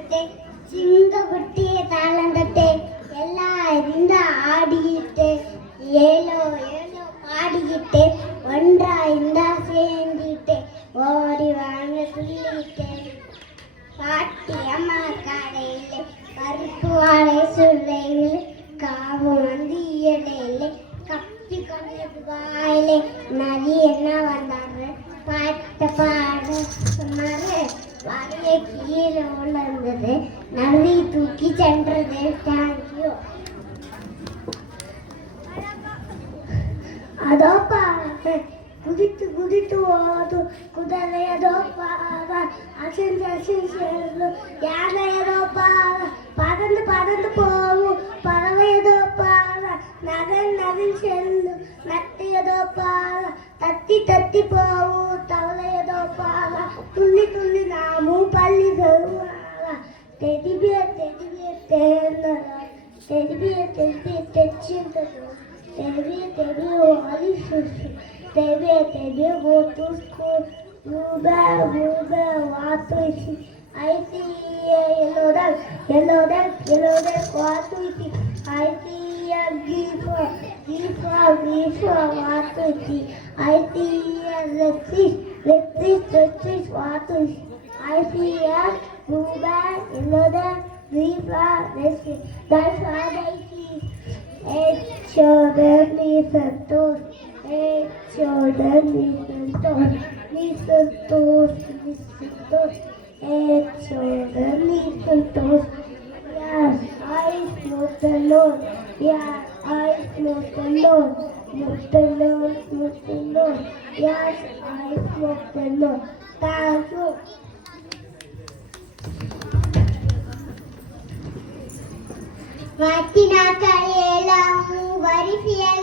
தொட்டு சிங்கக்குட்டியை தாளம் தொட்டு எல்லாம் இருந்த ஆடிக்கிட்டு ஏலோ ஏலோ பாடிக்கிட்டு ஒன்றா இந்தா சேர்ந்துட்டு ஓடி வாங்க துள்ளிக்கிட்டு பாட்டி அம்மா கடையில் பருப்பு வாழை சுரையில் காவும் வந்து இடையில கப்பி கொண்டது வாயிலே நதி என்ன வந்தாரு பாட்ட பாட சொன்னாரு வரைய கீழே விழுந்தது நதி தூக்கி சென்றது. தேங்க்யூ. அதோ பாரு குதித்து குதித்து ஓடும் குதிரை ஏதோ பாரு அசைஞ்சு அசைஞ்சு யானை ஏதோ பாரு பறந்து பறந்து போகும் பறவை ஏதோ பாரு நகல் நகல் செல்லும் நட்டு ஏதோ பாரு தத்தி தத்தி போகும் தவளை ஏதோ பாரு துள்ளி துள்ளி நாமும் பள்ளி செல்வாரா தெடிபியர் தேர்ந்ததா தெடிபியர் தைச்சிருந்ததோ தெரிய வாலி சுசு தெரிய go to school move what to see I see yellow duck what to see I see a geese what to see I see a red fish what to see I see a blue bag yellow duck green frog red fish that's what I see. Children listen to children listen to children listen to yes I smoke the Lord yes I smoke the Lord yes I smoke the Lord. Thank you. Matina Kayela, very fear